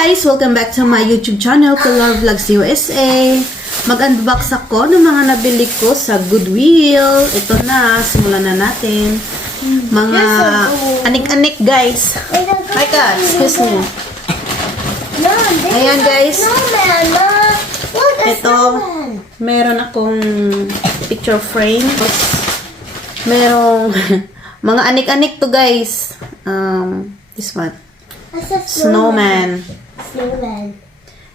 guys! Welcome back to my YouTube channel, Pilar Vlogs USA. Mag-unbox ako ng mga nabili ko sa Goodwill. Ito na, simulan na natin. Mga anik-anik guys. Hi guys, excuse me. Ayan guys. Ito, meron akong picture frame. Merong mga anik-anik to guys. This one. Snowman.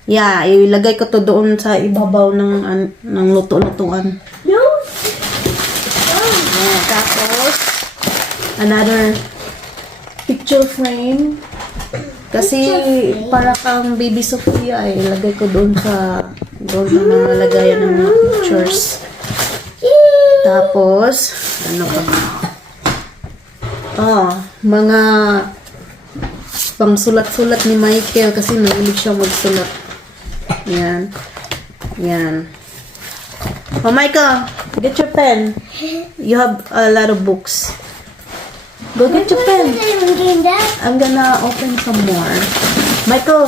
Yeah, ilagay ko to doon sa ibabaw ng luto-lutuan. Tapos, another picture frame. Kasi, para kang baby Sophia, ilagay ko doon sa mga lagayan ng mga pictures. Tapos, ano pa ba? Mga pang sulat-sulat ni Michael kasi mahilig siya magsulat. Yan. Yan. Oh, Michael, get your pen. You have a lot of books. Go get your pen. I'm gonna open some more. Michael,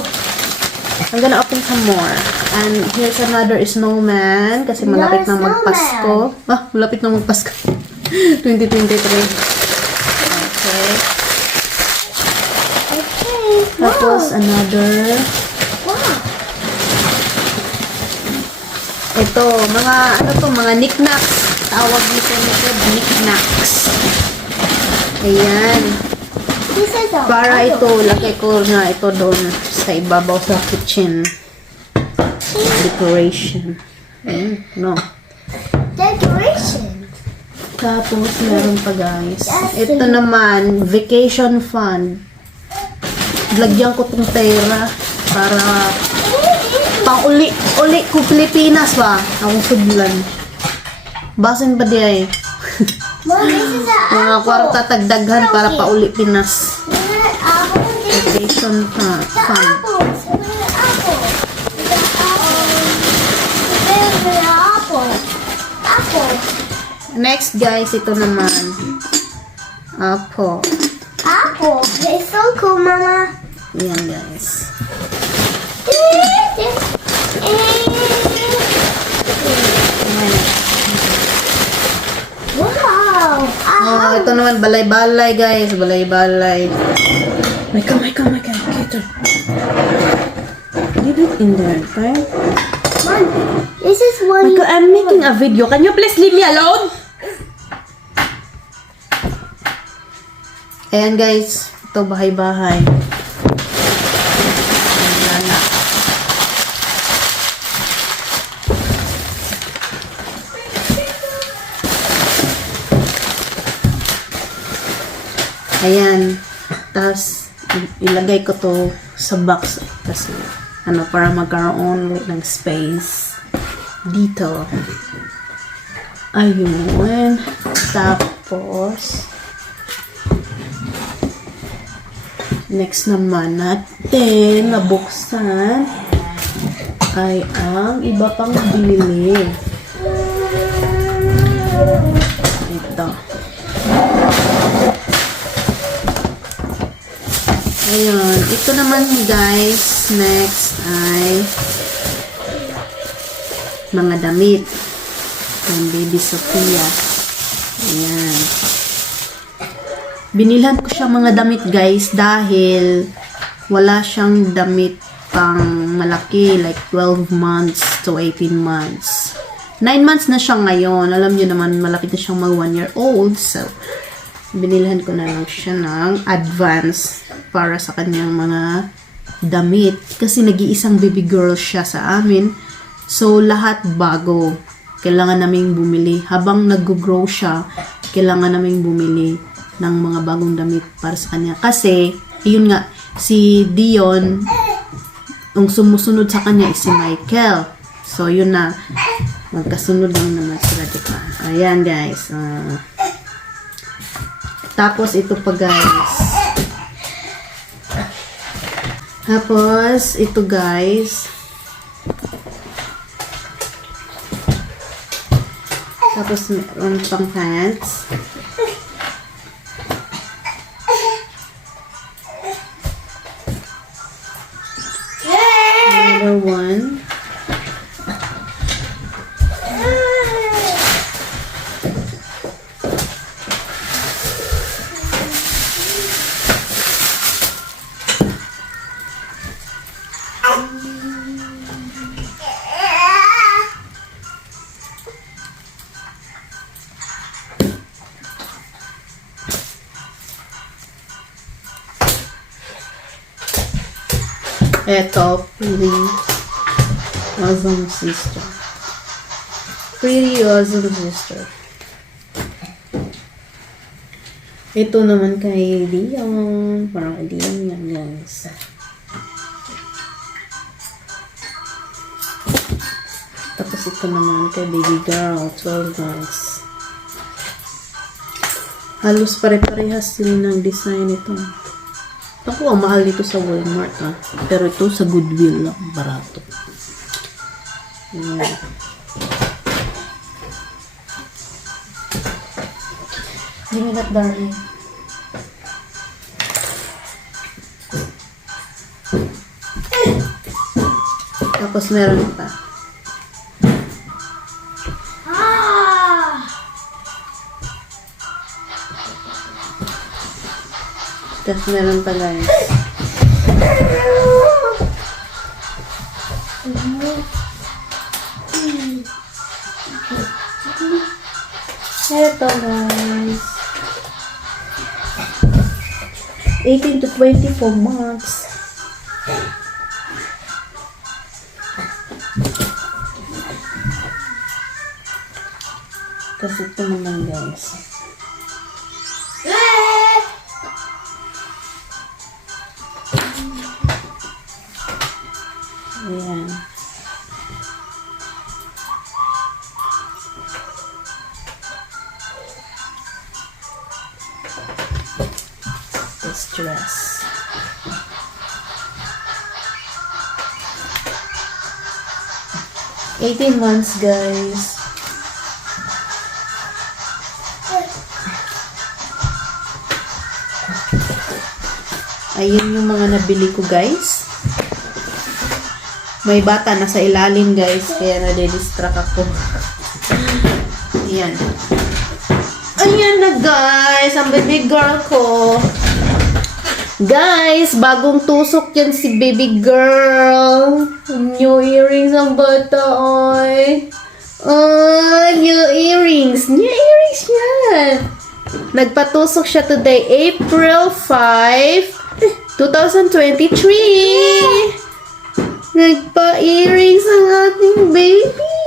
I'm gonna open some more. And here's another snowman kasi malapit na magpasko. Malapit na magpasko. 2023. Okay. Tapos, another. Ito, mga knickknacks. Tawag nito knickknacks. Ayan. Para ito, lagay ko na ito doon sa ibabaw sa kitchen. Decoration. No. Decoration. Tapos, meron pa guys. Ito naman, vacation fund. Lagyan ko tong pera para pang-uli ko Pilipinas ba? Akong sudlan. Basin ba di ay? Mga kwarta tagdaghan para pa-uli Pinas. Vacation fund. Next guys, ito naman. Apple. It's so cool, Mama. Yan, guys. Wow! Ito naman, balay-balay, guys. Balay-balay. Michael. Get her. Leave it in there, okay? Mom, this is one. Michael, I'm making a video. Can you please leave me alone? Ayan guys, ito bahay-bahay. Ayan. Tapos, ilagay ko to sa box kasi para magkaroon ulit ng space dito. Ayun. Tapos, next naman natin nabuksan ay ang iba pang binili. Ito. Ayan. Ito naman guys, next ay mga damit ng baby Sophia. Ayan. Binilhan ko siya mga damit guys dahil wala siyang damit pang malaki like 12 months to 18 months. 9 months na siya ngayon. Alam niyo naman malapit na siyang mag 1 year old. So, binilhan ko na lang siya ng advance para sa kanyang mga damit. Kasi nag-iisang baby girl siya sa amin. So, lahat bago. Kailangan naming bumili. Habang nag-grow siya, kailangan naming bumili ng mga bagong damit para sa kanya. Kasi, yun nga, si Dion, ang sumusunod sa kanya is si Michael. So, yun na. Magkasunod lang naman sila, diba? Ayan, guys. Tapos, ito pa, guys. Tapos, ito, guys. Tapos, meron pang pants. Eto, pretty awesome sister. Pretty awesome sister. Ito naman kay Liang. Parang Liang yan, guys. Tapos ito naman kay baby girl, 12 months. Halos pare-parehas din ng design ito. Ako, ang mahal dito sa Walmart, ha. Pero ito sa Goodwill lang, barato. Ayan. Give me that, darling. Tapos meron pa. Tapos meron pa, guys. Ito, guys. 18 to 24 months. Tapos ito naman, guys. Ayan. This dress. $18 months, guys. Ayun yung mga nabili ko, guys. May bata na sa ilalim, guys. Kaya nade-distract ako. Ayan. Ayan na, guys. Ang baby girl ko. Guys, bagong tusok yan si baby girl. New earrings ang bata, oy. Oh, new earrings. New earrings yan. Nagpatusok siya today, April 5, 2023. Nagpa-earrings ang ating baby.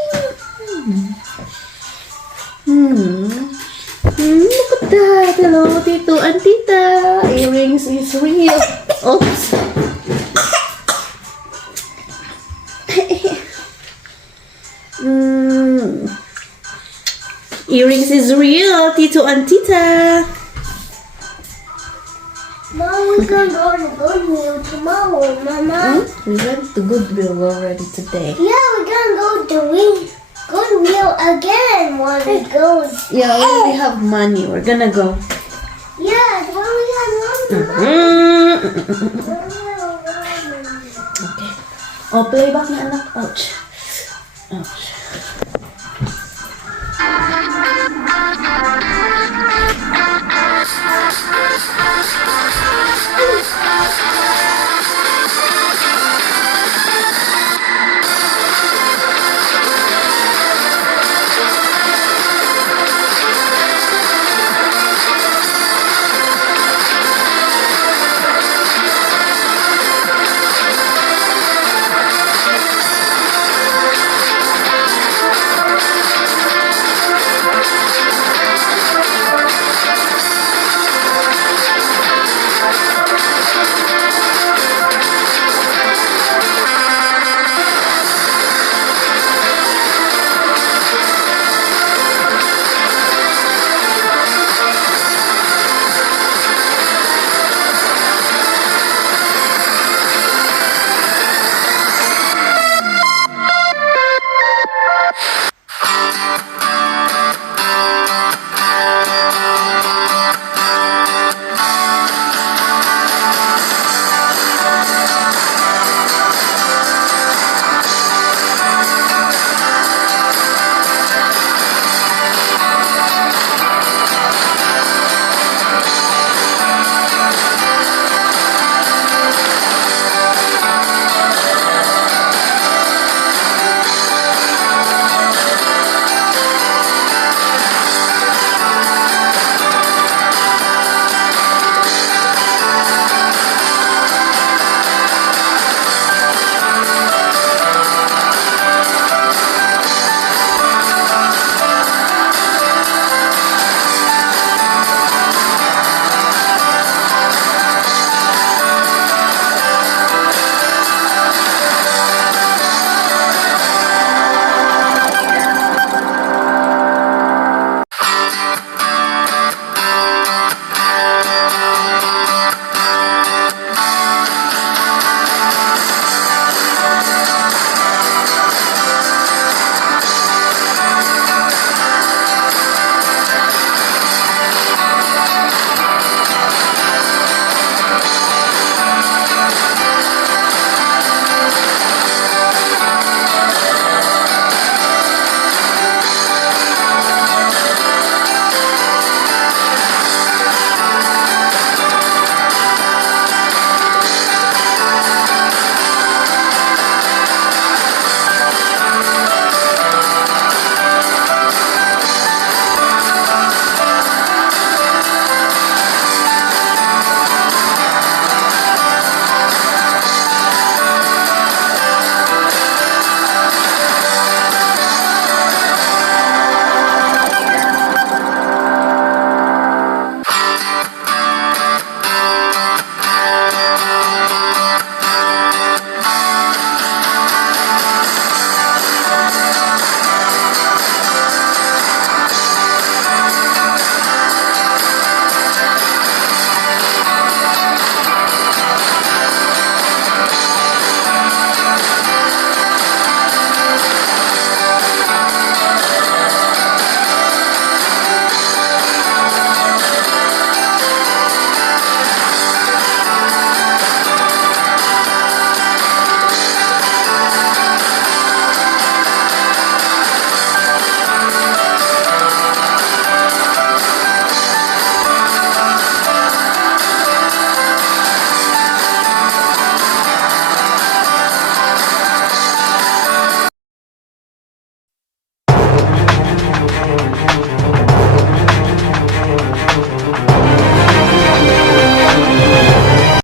Look at that. Hello, Tito and Tita. Earrings is real. Oops. Earrings is real, Tito and Tita. Mom, we're gonna go to Goodwill tomorrow, Mama. We went to Goodwill already today. Yeah, we're gonna go to Goodwill again when we go. Yeah, when we have money, we're gonna go. Yeah, when we have money. Okay. Oh, playback na anak. Ouch. Ouch.